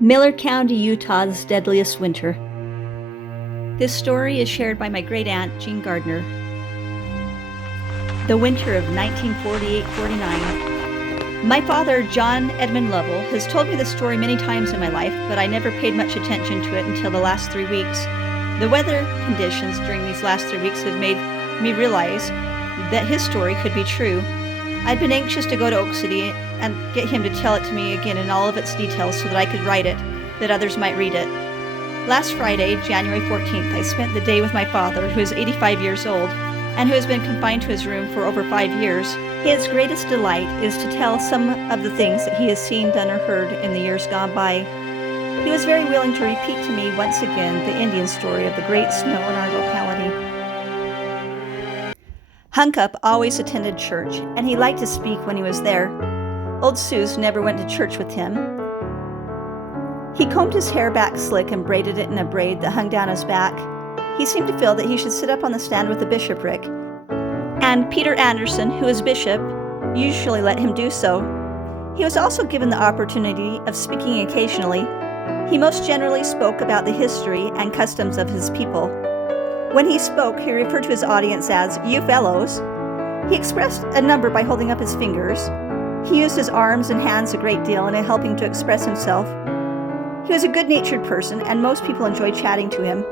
Millard County, Utah's deadliest winter. This story is shared by my great-aunt, Jean Gardner. The winter of 1948-49. My father, John Edmund Lovell, has told me this story many times in my life, but I never paid much attention to it until the last 3 weeks. The weather conditions during these last 3 weeks have made me realize that his story could be true. I'd been anxious to go to Oak City and get him to tell it to me again in all of its details so that I could write it, that others might read it. Last Friday, January 14th, I spent the day with my father, who is 85 years old and who has been confined to his room for over 5 years. His greatest delight is to tell some of the things that he has seen, done, or heard in the years gone by. He was very willing to repeat to me once again the Indian story of the great snow in our locality. Hunkup always attended church, and he liked to speak when he was there. Old Suze never went to church with him. He combed his hair back slick and braided it in a braid that hung down his back. He seemed to feel that he should sit up on the stand with the bishopric, and Peter Anderson, who is bishop, usually let him do so. He was also given the opportunity of speaking occasionally. He most generally spoke about the history and customs of his people. When he spoke, he referred to his audience as "you fellows." He expressed a number by holding up his fingers. He used his arms and hands a great deal in helping to express himself. He was a good-natured person, and most people enjoyed chatting to him.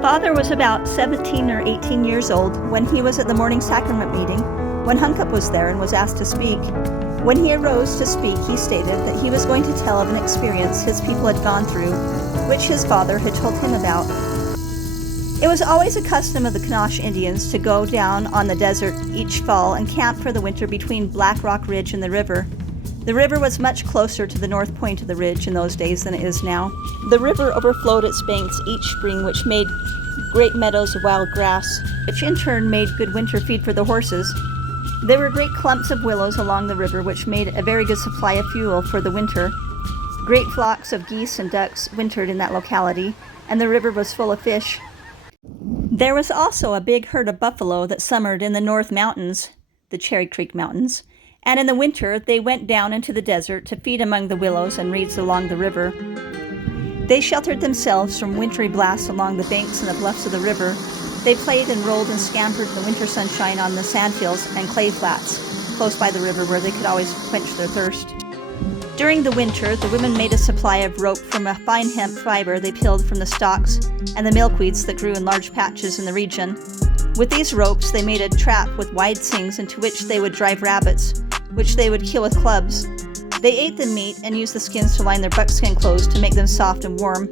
Father was about 17 or 18 years old when he was at the morning sacrament meeting, when Hunkup was there and was asked to speak. When he arose to speak, he stated that he was going to tell of an experience his people had gone through, which his father had told him about. It was always a custom of the Kanosh Indians to go down on the desert each fall and camp for the winter between Black Rock Ridge and the river. The river was much closer to the north point of the ridge in those days than it is now. The river overflowed its banks each spring, which made great meadows of wild grass, which in turn made good winter feed for the horses. There were great clumps of willows along the river, which made a very good supply of fuel for the winter. Great flocks of geese and ducks wintered in that locality, and the river was full of fish. There was also a big herd of buffalo that summered in the North Mountains, the Cherry Creek Mountains, and in the winter they went down into the desert to feed among the willows and reeds along the river. They sheltered themselves from wintry blasts along the banks and the bluffs of the river. They played and rolled and scampered in the winter sunshine on the sandhills and clay flats close by the river where they could always quench their thirst. During the winter, the women made a supply of rope from a fine hemp fiber they peeled from the stalks and the milkweeds that grew in large patches in the region. With these ropes, they made a trap with wide sings into which they would drive rabbits, which they would kill with clubs. They ate the meat and used the skins to line their buckskin clothes to make them soft and warm.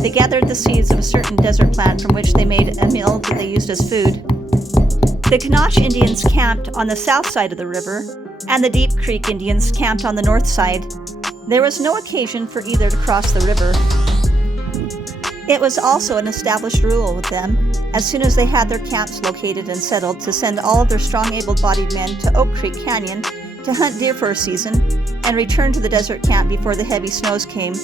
They gathered the seeds of a certain desert plant from which they made a meal that they used as food. The Kanosh Indians camped on the south side of the river, and the Deep Creek Indians camped on the north side. There was no occasion for either to cross the river. It was also an established rule with them, as soon as they had their camps located and settled, to send all of their strong, able-bodied men to Oak Creek Canyon to hunt deer for a season and return to the desert camp before the heavy snows came.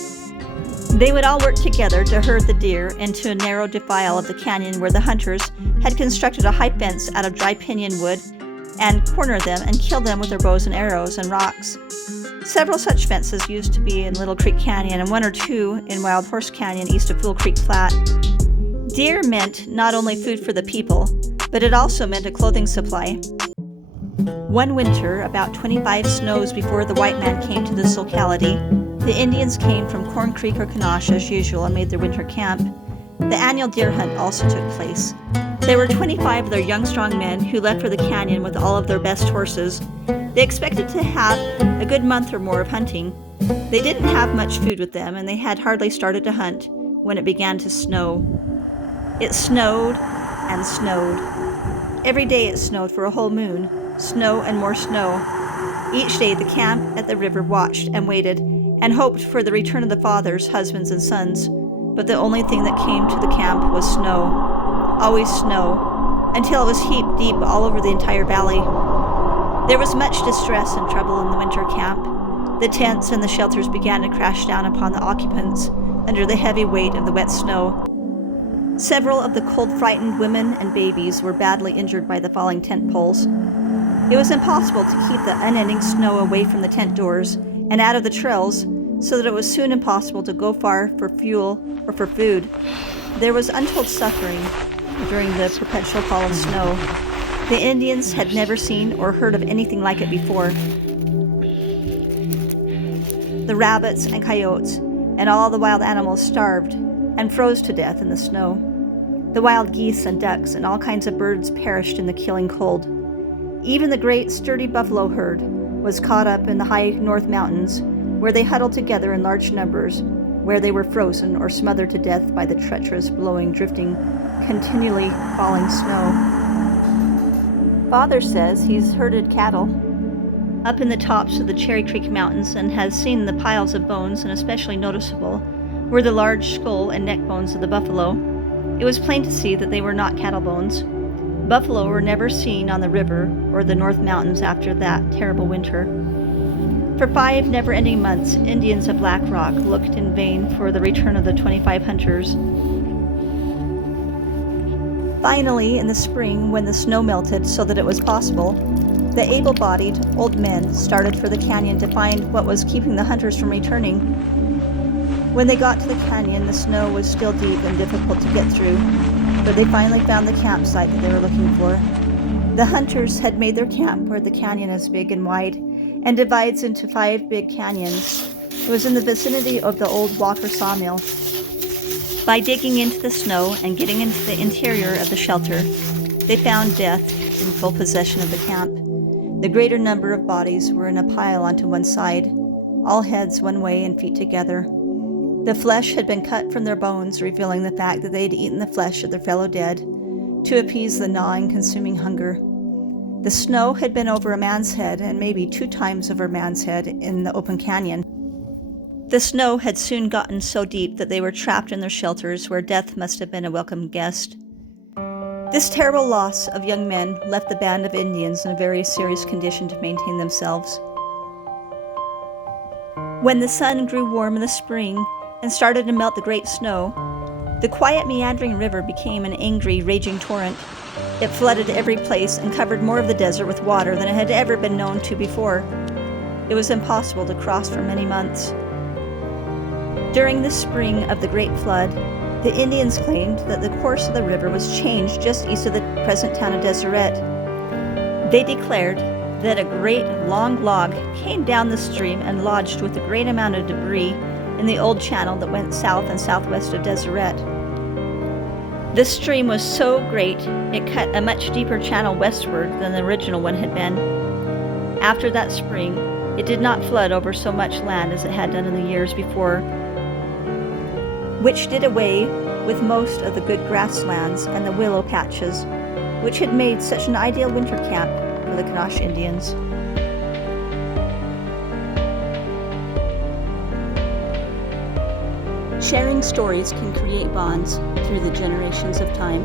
They would all work together to herd the deer into a narrow defile of the canyon where the hunters had constructed a high fence out of dry pinyon wood and corner them and kill them with their bows and arrows and rocks. Several such fences used to be in Little Creek Canyon and 1 or 2 in Wild Horse Canyon east of Fool Creek Flat. Deer meant not only food for the people, but it also meant a clothing supply. One winter, about 25 snows before the white man came to this locality, the Indians came from Corn Creek or Kanosh as usual and made their winter camp. The annual deer hunt also took place. There were 25 of their young, strong men who left for the canyon with all of their best horses. They expected to have a good month or more of hunting. They didn't have much food with them, and they had hardly started to hunt when it began to snow. It snowed and snowed. Every day it snowed for a whole moon. Snow and more snow. Each day the camp at the river watched and waited and hoped for the return of the fathers, husbands, and sons. But the only thing that came to the camp was snow. Always snow, until it was heaped deep all over the entire valley. There was much distress and trouble in the winter camp. The tents and the shelters began to crash down upon the occupants under the heavy weight of the wet snow. Several of the cold-frightened women and babies were badly injured by the falling tent poles. It was impossible to keep the unending snow away from the tent doors and out of the trails, so that it was soon impossible to go far for fuel or for food. There was untold suffering during the perpetual fall of snow. The Indians had never seen or heard of anything like it before. The rabbits and coyotes and all the wild animals starved and froze to death in the snow. The wild geese and ducks and all kinds of birds perished in the killing cold. Even the great sturdy buffalo herd was caught up in the high north mountains, where they huddled together in large numbers, where they were frozen or smothered to death by the treacherous, blowing, drifting, continually falling snow. Father says he's herded cattle up in the tops of the Cherry Creek Mountains and has seen the piles of bones, and especially noticeable were the large skull and neck bones of the buffalo. It was plain to see that they were not cattle bones. Buffalo were never seen on the river or the North Mountains after that terrible winter. For 5 never-ending months, Indians of Black Rock looked in vain for the return of the 25 hunters. Finally, in the spring, when the snow melted so that it was possible, the able-bodied old men started for the canyon to find what was keeping the hunters from returning. When they got to the canyon, the snow was still deep and difficult to get through, but they finally found the campsite that they were looking for. The hunters had made their camp where the canyon is big and wide and divides into 5 big canyons. It was in the vicinity of the old Walker sawmill. By digging into the snow and getting into the interior of the shelter, they found death in full possession of the camp. The greater number of bodies were in a pile onto one side, all heads one way and feet together. The flesh had been cut from their bones, revealing the fact that they had eaten the flesh of their fellow dead to appease the gnawing, consuming hunger. The snow had been over a man's head and maybe 2 times over a man's head in the open canyon. The snow had soon gotten so deep that they were trapped in their shelters, where death must have been a welcome guest. This terrible loss of young men left the band of Indians in a very serious condition to maintain themselves. When the sun grew warm in the spring and started to melt the great snow, the quiet meandering river became an angry, raging torrent. It flooded every place and covered more of the desert with water than it had ever been known to before. It was impossible to cross for many months. During the spring of the Great Flood, the Indians claimed that the course of the river was changed just east of the present town of Deseret. They declared that a great long log came down the stream and lodged with a great amount of debris in the old channel that went south and southwest of Deseret. This stream was so great, it cut a much deeper channel westward than the original one had been. After that spring, it did not flood over so much land as it had done in the years before, which did away with most of the good grasslands and the willow patches, which had made such an ideal winter camp for the Kanosh Indians. Sharing stories can create bonds through the generations of time.